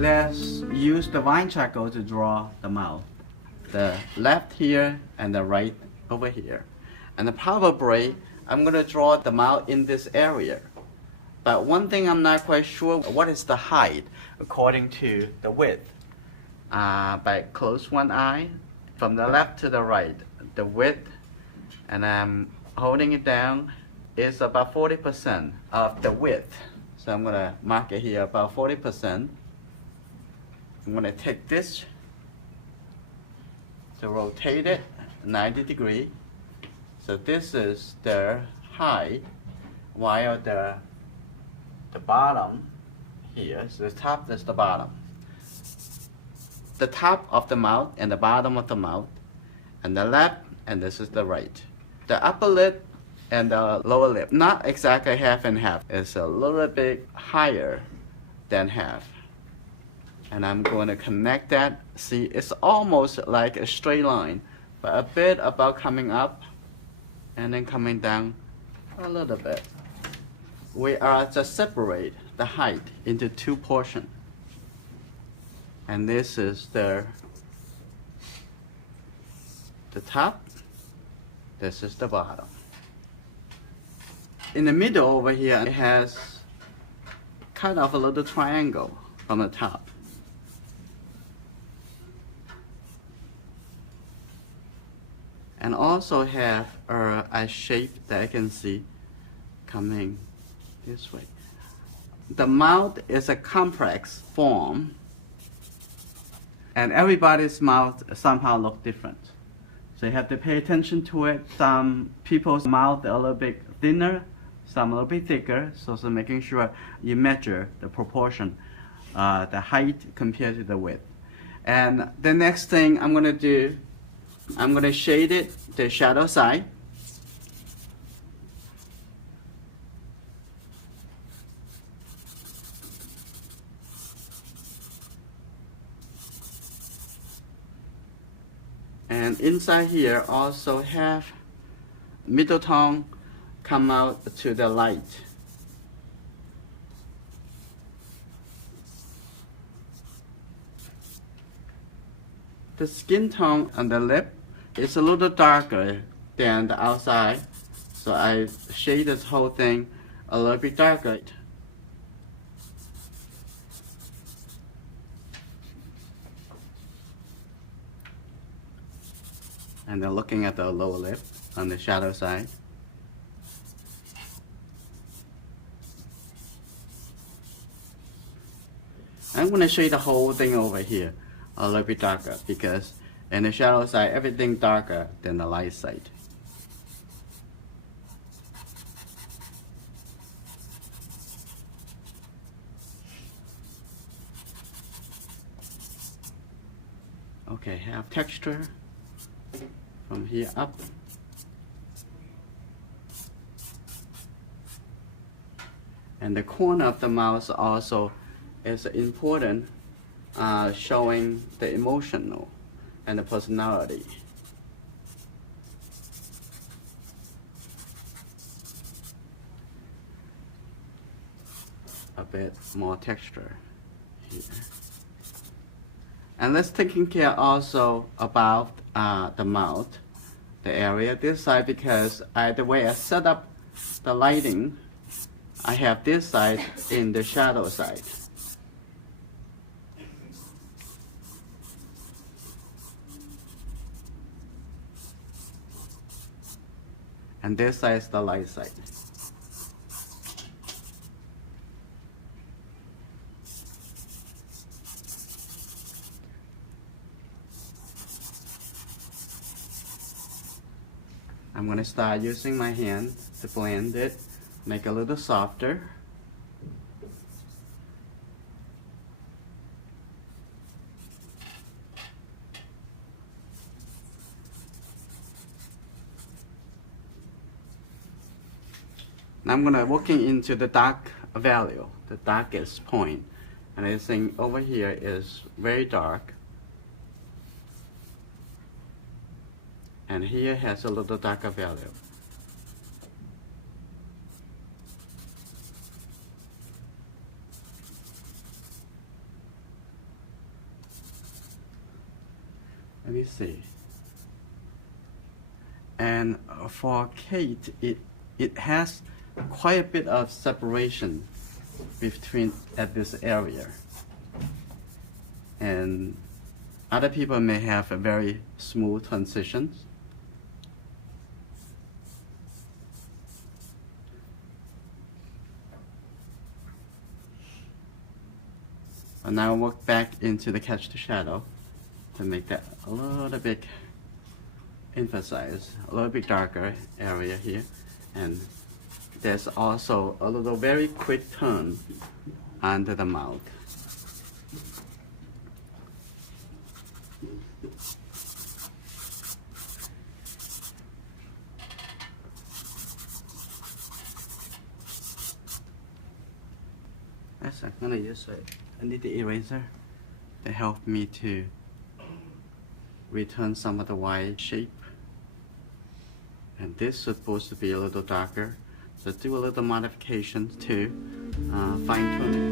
Let's use the vine charcoal to draw the mouth. The left here and the right over here. And probably I'm going to draw the mouth in this area. But one thing I'm not quite sure, what is the height according to the width. But close one eye from the left to the right. The width, and I'm holding it down, is about 40% of the width. So I'm going to mark it here about 40%. I'm going to take this to rotate it 90 degrees. So this is the height, while the bottom here, so the top is the bottom. The top of the mouth and the bottom of the mouth, and the left, and this is the right. The upper lip and the lower lip, not exactly half and half, it's a little bit higher than half. And I'm going to connect that. See, it's almost like a straight line, but a bit about coming up and then coming down a little bit. We are just separate the height into two portions. And this is the top, this is the bottom. In the middle over here, it has kind of a little triangle from the top. And also have a shape that I can see coming this way. The mouth is a complex form, and everybody's mouth somehow look different. So you have to pay attention to it. Some people's mouth are a little bit thinner, some a little bit thicker, so making sure you measure the proportion, the height compared to the width. And the next thing I'm going to do, I'm going to shade it, the shadow side. And inside here also have middle tone come out to the light. The skin tone on the lip is a little darker than the outside, so I shade this whole thing a little bit darker. And then looking at the lower lip on the shadow side. I'm going to shade the whole thing over here a little bit darker, because in the shadow side, everything darker than the light side. Okay, have texture from here up. And the corner of the mouth also is important, showing the emotional and the personality. A bit more texture here. And let's taking care also about the mouth, the area this side, because the way I set up the lighting, I have this side in the shadow side. And this side is the light side. I'm going to start using my hand to blend it, make it a little softer. Now I'm going to working into the dark value, the darkest point. And I think over here is very dark. And here has a little darker value. me see. And for Kate, it has quite a bit of separation between at this area. And other people may have a very smooth transitions. And now work back into the catch to shadow to make that a little bit emphasize, a little bit darker area here. And there's also a little very quick turn under the mouth. Yes, I'm gonna use a nitty eraser to help me to return some of the white shape. And this is supposed to be a little darker, so do a little modification to fine tune it.